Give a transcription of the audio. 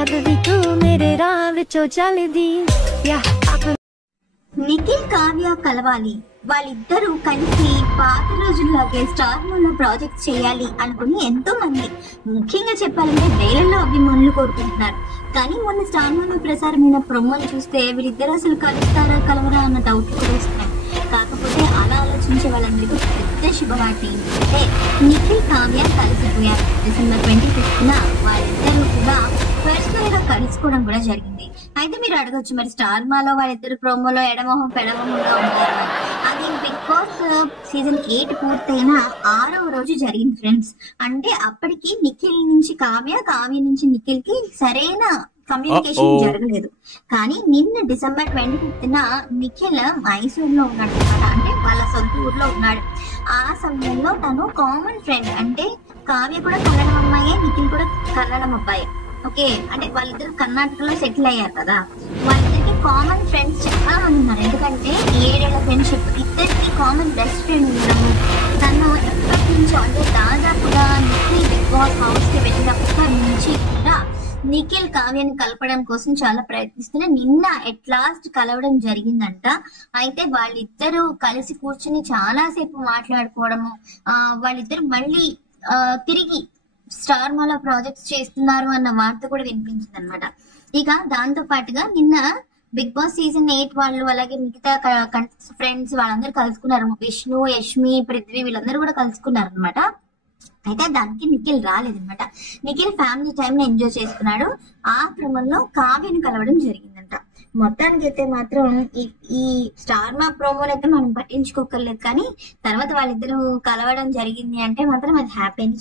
जब भी तू मेरे राह विचों चलदी या నిఖిల్ కావ్య కలవాలి, వాళ్ళిద్దరూ కలిసి పాత రోజుల్లాగే స్టార్ మాలో ప్రాజెక్ట్ చేయాలి అనుకుని ఎంతో మంది, ముఖ్యంగా చెప్పాలంటే వేలల్లో అభిమానులు కోరుకుంటున్నారు. కానీ మొన్న స్టార్ మాలో ప్రసారమైన ప్రొమోలు చూస్తే వీళ్ళిద్దరు అసలు కలుస్తారా కలవరా అన్న డౌట్ కూడా వస్తున్నాయి. కాకపోతే అలా ఆలోచించే వాళ్ళందరికీ పెద్ద శుభవార్త ఏంటంటే నిఖిల్ కావ్య కలిసిపోయారు. డిసెంబర్ 25న వాళ్ళిద్దరూ కూడా పర్సనల్ గా కలుసుకోవడం కూడా జరిగింది. అయితే మీరు అడగొచ్చు, మరి స్టార్ మాలో వాళ్ళిద్దరు ప్రోమోలో ఎడమొహం పెడమొహంగా ఉన్నారు. అది బిగ్ బాస్ సీజన్ 8 పూర్తయిన 6వ రోజు జరిగింది ఫ్రెండ్స్. అంటే అప్పటికి నిఖిల్ నుంచి కావ్య, కావ్య నుంచి నిఖిల్ కి సరైన కమ్యూనికేషన్ జరగలేదు. కానీ నిన్న డిసెంబర్ 25న నిఖిల్ మైసూర్లో ఉన్నాడు అనమాట. అంటే వాళ్ళ సొంత ఊర్లో ఉన్నాడు. ఆ సమయంలో తను కామన్ ఫ్రెండ్, అంటే కావ్య కూడా కన్నడం అమ్మాయే, నిఖిల్ కూడా కన్నడం అబ్బాయి. ఓకే, అంటే వాళ్ళిద్దరు కర్ణాటకలో సెటిల్ అయ్యారు కదా. వాళ్ళిద్దరికి కామన్ ఫ్రెండ్స్ చాలా మంది ఉన్నారు. ఎందుకంటే 7 ఏళ్ల ఫ్రెండ్షిప్, ఇద్దరికి కామన్ బెస్ట్ ఫ్రెండ్ ఉండడం. తను ఎప్పటి నుంచో, అంటే దాదాపుగా నిఖిల్ బిగ్ బాస్ హౌస్ కి వెళ్ళినప్పటి నుంచి కూడా నిఖిల్ కావ్యాన్ని కలపడం కోసం చాలా ప్రయత్నిస్తున్నా. నిన్న ఎట్ లాస్ట్ కలవడం జరిగిందంట. అయితే వాళ్ళిద్దరూ కలిసి కూర్చుని చాలా సేపు మాట్లాడుకోవడము, వాళ్ళిద్దరు మళ్ళీ తిరిగి స్టార్ మాలో ప్రాజెక్ట్స్ చేస్తున్నారు అన్న వార్త కూడా వినిపించింది అనమాట. ఇక దాంతో పాటుగా నిన్న బిగ్ బాస్ సీజన్ 8 వాళ్ళు, అలాగే మిగతా ఫ్రెండ్స్ వాళ్ళందరూ కలుసుకున్నారు. విష్ణు, యష్మి, పృథ్వీ వీళ్ళందరూ కూడా కలుసుకున్నారు అనమాట. అయితే దానికి నిఖిల్ రాలేదనమాట. నిఖిల్ ఫ్యామిలీ టైం ని ఎంజాయ్ చేసుకున్నాడు. ఆ క్రమంలో కావ్యను కలవడం జరిగిందంట. మొత్తానికి అయితే మాత్రం ఈ స్టార్ మా ప్రోమోని అయితే మనం పట్టించుకోకర్లేదు. కానీ తర్వాత వాళ్ళిద్దరూ కలవడం జరిగింది అంటే మాత్రం అది హ్యాపీ అని